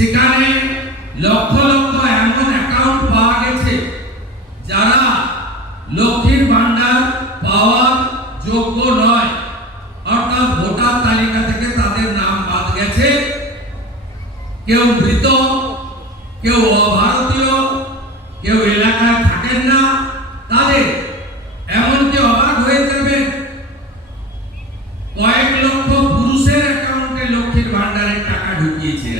সেখানে লক্ষ লক্ষ এমন অ্যাকাউন্ট পাওয়া গেছে যারা লক্ষ্মীর ভান্ডার পাওয়ার যোগ্য নয়, অর্থাৎ ভোটার তালিকা থেকে তাদের নাম বাদ গেছে। কেউ মৃত, কেউ অভারতীয়, কেউ এলাকায় থাকেন না, তাদের এমনকি অবাক হয়ে যাবে কয়েক লক্ষ পুরুষের অ্যাকাউন্টে লক্ষ্মীর ভান্ডারের টাকা ঢুকিয়েছে।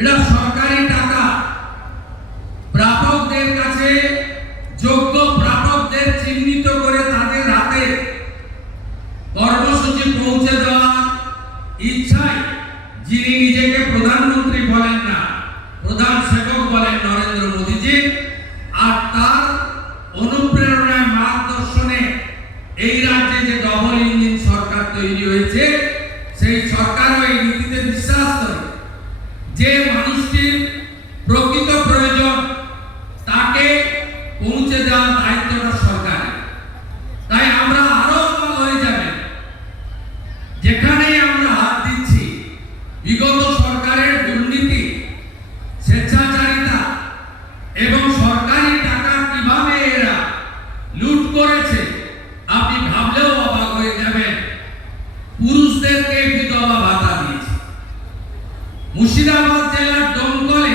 এটা সরকারি টাকা। প্রাপকদের কাছে যোগ্য প্রাপকদের চিহ্নিত করে তাদের হাতে কর্মসূচি পৌঁছে দেওয়ার ইচ্ছায় যিনি নিজেকে প্রধানমন্ত্রী বলেন না, প্রধান সেবক বলেন নরেন্দ্র মোদীজি, আর তার অনুপ্রেরণায় মার্গদর্শনে এই রাজ্যে যে ডবল ইঞ্জিন সরকার তৈরি হয়েছে, সেই সরকারও এই নীতিতে বিশ্বাস করে যে মানুষটির প্রকৃত প্রয়োজন তাকে পৌঁছে দেওয়ার দায়িত্বটা সরকারের। তাই আমরা আরো অবাক হয়ে যাবে যেখানেই আমরা হাত দিচ্ছি বিগত সরকারের দুর্নীতি, স্বেচ্ছাচারিতা এবং সরকারি টাকা কিভাবে এরা লুট করেছে, আপনি ভাবলেও অবাক হয়ে যাবেন। পুরুষদেরকে বিধবা ভাতা দিয়েছে। মুর্শিদাবাদ জেলার দমকলে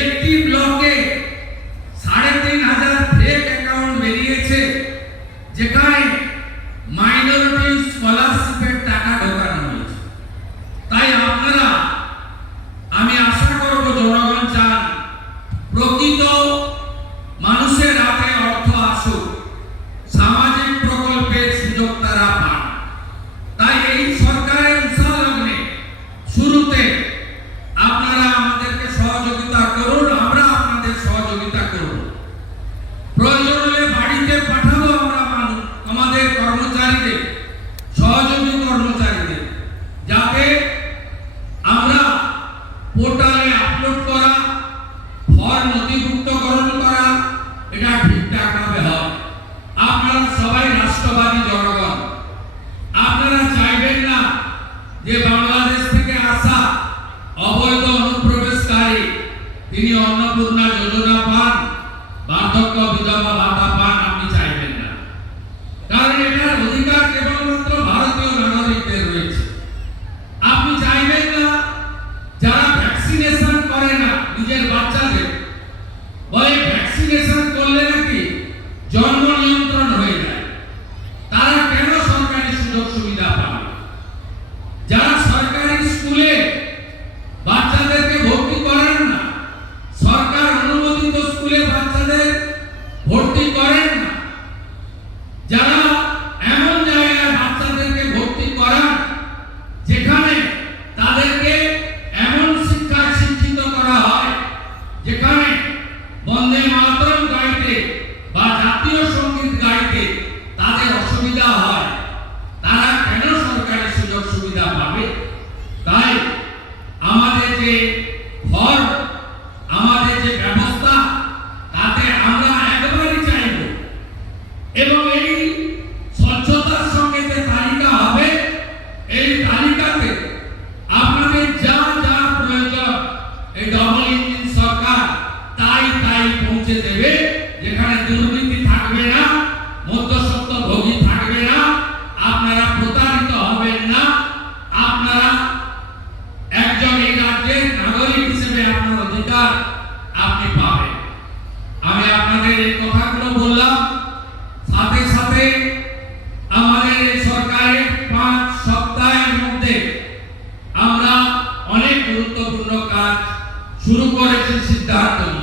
একটি ব্লকে ৩,৫০০ ফেক অ্যাকাউন্ট বেরিয়েছে, যেখানে মাইনরিটি স্কলারশিপের টাকা ঢোকানো হয়েছে। তাই আপনারা, আমি আশা করব জনগণ চান প্রকৃত মানুষের হাতে অর্থ আসুক, সামাজিক প্রকল্পের সুযোগ তারা পান। তাই এই সরকারের উৎসাহলগ্নে শুরুতে আপনারা আমাদেরকে সহযোগিতা করুন, আমরা আপনাদের সহযোগিতা করব। প্রয়োজন হলে বাড়িতে পাঠাবো আমরা আমাদের কর্মচারীদের, সহযোগী কর্মচারীদের, যাতে আমরা পোর্টালে আপলোড করা, ফর্ম নথিভুক্তকরণ করা, এটা ঠিকঠাক ভাবে হয়। আপনারা সবাই রাষ্ট্রবাদী জনগণ, আপনারা চাইবেন না যে বাংলাদেশ থেকে আসা অবৈধ অনুপ্রবেশকারী তিনি অন্নপূর্ণা যোজনা পান, বার্ধক্য বিধবা ভাতা পান, আপনি চাইবেন না। কারণ এটার অধিকার কেবলমাত্র ভারতীয় নাগরিকদের রয়েছে। আপনি চাইবেন না যারা ভ্যাকসিনেশন করে না নিজের বাচ্চাদের, বলে ভ্যাকসিনেশন করলে নাকি জন্ম নিয়ন্ত্রণ হয়ে যায়, তারা কেন সরকারি সুযোগ সুবিধা পাবে? যারা সরকারি স্কুলে বাচ্চাদেরকে ভর্তি করেন না, সরকার অনুমোদিত স্কুলে বাচ্চাদের ভর্তি করেন না, যারা এমন জায়গায় বাচ্চাদেরকে ভর্তি করান যেখানে তাদেরকে এমন শিক্ষায় শিক্ষিত করা হয় যেখানে বন্দে মাতরম গাইতে বা জাতীয় সঙ্গীত গাইতে তাদের অসুবিধা হয়, তারা কেন সরকারি সুযোগ সুবিধা পাবে? তাই আমাদের যে ফর্ম, আমাদের যে ব্যবস্থা, তাতে আমরা একবারই চাইব এবং এই স্বচ্ছতার সঙ্গে যে তালিকা হবে, এই তালিকাতে আপনাদের যা যা প্রয়োজন এই ডবল ইঞ্জিন সরকার তাই তাই পৌঁছে দেবে। যেখানে দুর্নীতি থাকবে না, মধ্যস্বত্ব ভোগী থাকবে না, আপনারা প্রতারিত হবেন না, আপনারা একজন এই রাজ্যের নাগরিক হিসেবে আপনার অধিকার আপনি পাবেন। আমি আপনাদের এই কথাগুলো বললাম, সাথে সাথে আমাদের এই সরকারের 5 সপ্তাহের মধ্যে আমরা অনেক গুরুত্বপূর্ণ কাজ শুরু করেছি, সিদ্ধান্ত